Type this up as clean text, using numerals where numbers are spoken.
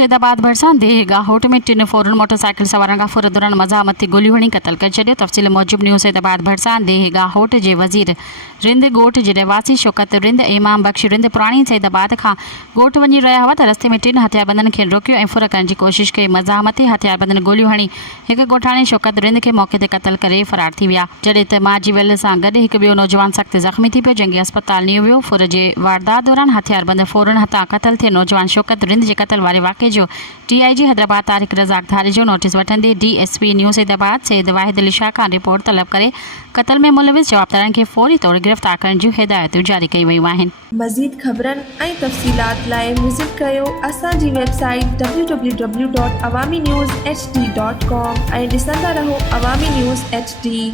सैदाबाद भरिसां देह गाहोट में 3 फौरन मोटरसाइकिल सवारां गाफुर दौरान मज़ामती गोलियूं हणी क़तल करे छॾियो। तफ़सील मूजिब न्यू सैदाबाद भरिसां देह गाहोट जे वज़ीर रिंद ॻोठ जे रहवासी शौकत रिंद इमाम बख्श रिंद पुराणी सैदाबाद खां ॻोठ वञी रहिया हुआ त रस्ते में 3 हथियारबंदनि खे रोकियो ऐं फुर करण जी कोशिशि कई। मज़ामती हथियारबंदनि गोलियूं हणी हिकु ॻोठाणे शौकत रिंद खे मौक़े ते क़तल करे फ़रार थी विया, जॾहिं त माजी वेल सां गॾु हिकु ॿियो नौजवान सख़्त ज़ख़्मी थी पियो, जंहिंखे अस्पताल नियो वियो। फुर जे वारदात दौरान हथियारबंद फौरन हथां क़तल थिए नौजवान शौकत रिंद जे क़तल वारे वाक़े जो DIG हैदराबाद तारिक रज़ाक धारी जो नोटिस वठंदे DSP न्यू सैदाबाद सैद वाहिद अली शाह खां रिपोर्ट तलब करे क़तल में मुलविस जवाबदारनि खे फौरी तौर गिरफ़्तार करण जूं हिदायतूं जारी कई वयूं आहिनि। मज़ीद ख़बरनि ऐं तफ़सीलात लाइ विज़िट कयो असांजी वेबसाइट www.awamiNewsHD.com ऐं ॾिसंदा रहो अवामी न्यूज़ HD।